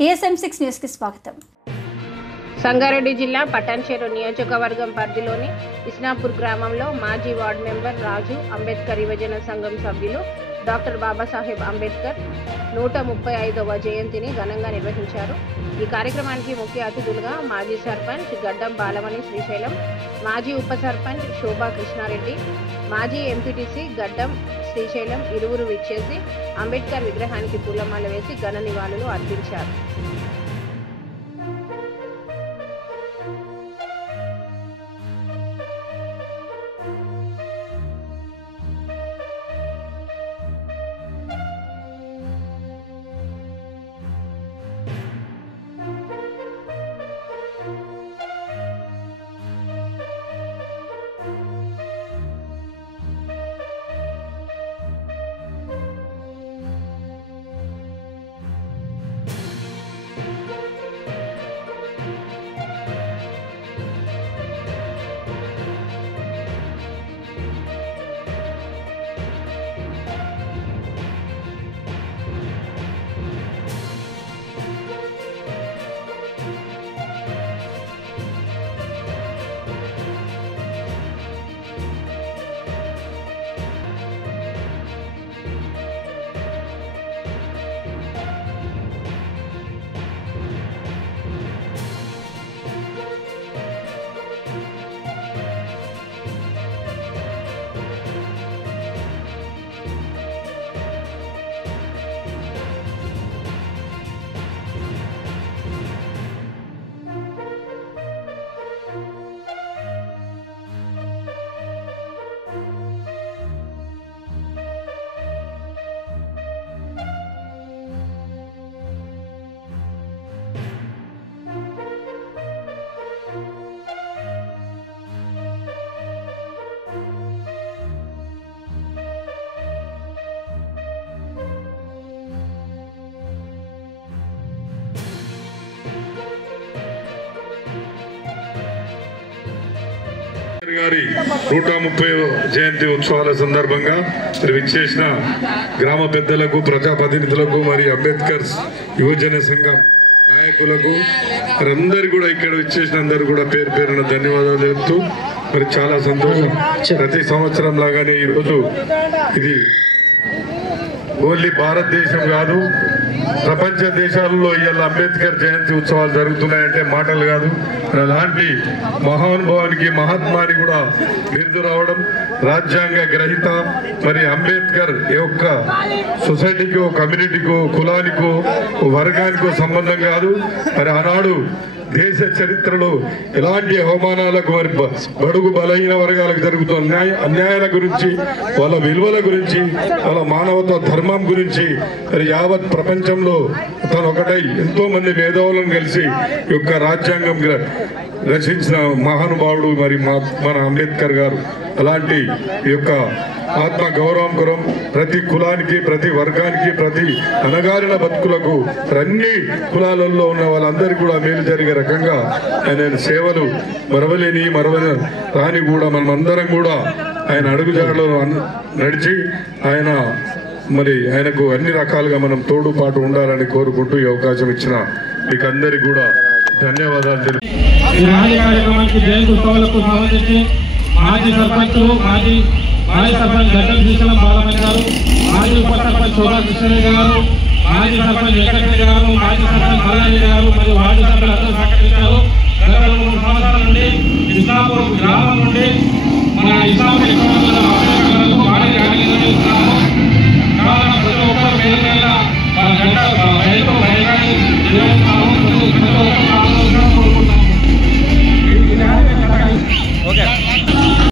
TSM6 news కి స్వాగతం. సంగారెడ్డి జిల్లా పటాన్చెరు నియోజకవర్గం పరిధిలోని ఇస్నాపూర్ గ్రామంలో మాజీ వార్డు మెంబర్ రాజు అంబేద్కర్ యువజన సంఘం సభ్యులు డాక్టర్ బాబాసాహెబ్ అంబేద్కర్ 135వ జయంతిని ఘనంగా నిర్వహించారు. ఈ కార్యక్రమానికి ముఖ్య అతిథులుగా మాజీ సర్పంచ్ గడ్డం బాలమణి శ్రీశైలం, మాజీ ఉప సర్పంచ్ శోభా కృష్ణారెడ్డి, మాజీ ఎంపీటీసీ గడ్డం శ్రీశైలం ఇరువురు విచ్చేసి అంబేద్కర్ విగ్రహానికి పూలమాల వేసి ఘన నివాళులు అర్పించారు. గారి 130వ జయంతి ఉత్సవాల సందర్భంగా విచ్చేసిన గ్రామ పెద్దలకు, ప్రజాప్రతినిధులకు, మరి అంబేద్కర్ యువజన సంఘం నాయకులకు అందరు కూడా ఇక్కడ విచ్చేసిన అందరూ కూడా పేరు పేరున ధన్యవాదాలు చెప్తూ మరి చాలా సంతోషం. ప్రతి సంవత్సరం లాగానే ఈరోజు ఇది ఓన్లీ భారతదేశం కాదు, ప్రపంచ దేశాలలో ఇవాళ అంబేద్కర్ జయంతి ఉత్సవాలు జరుగుతున్నాయంటే మాటలు కాదు. అలాంటి మహానుభావానికి, మహాత్మాని కూడా బిరుదు రావడం, రాజ్యాంగ గ్రహీత మరి అంబేద్కర్ యొక్క సొసైటీకో, కమ్యూనిటీకో, కులానికో, వర్గానికో సంబంధం కాదు. మరి ఆనాడు దేశ చరిత్రలో ఎలాంటి అవమానాలకు, మరి బడుగు బలహీన వర్గాలకు జరుగుతున్న అన్యాయాల గురించి, వాళ్ళ విలువల గురించి, వాళ్ళ మానవత్వ ధర్మం గురించి మరి యావత్ ప్రపంచంలో తను ఒకటై ఎంతో మంది మేధావులను కలిసి యొక్క రాజ్యాంగం రచించిన మహానుభావుడు మరి మన అంబేద్కర్ గారు. అలాంటి యొక్క ఆత్మ గౌరవం కొరం ప్రతి కులానికి, ప్రతి వర్గానికి, ప్రతి అణగారిన బతుకులకు, అన్ని కులాలలో ఉన్న వాళ్ళందరికీ కూడా మేలు జరిగే రకంగా ఆయన సేవలు మరవలేని రాని కూడా మనమందరం కూడా ఆయన అడుగుజాడలో నడిచి ఆయనకు అన్ని రకాలుగా మనం తోడుపాటు ఉండాలని కోరుకుంటూ ఈ అవకాశం ఇచ్చిన మీకు అందరికి కూడా ధన్యవాదాలు తెలుపు. మాజీ సర్పంచ్ గడ్డం శ్రీశైలం బాలమణి గారు, మాజీ ఉప సర్పంచ్ శోభా కృష్ణారెడ్డి గారు, మాజీ సర్పంచ్ వెంకటరెడ్డి గారు, మాజీ సర్పంచ్ మల్లారెడ్డి గారు మరియు వార్డు సభ్యులందరూ సహకరించారు. గత 3 సంవత్సరాల నుండి ఇస్లాపూర్ గ్రామం నుండి మన ఇస్లాపూర్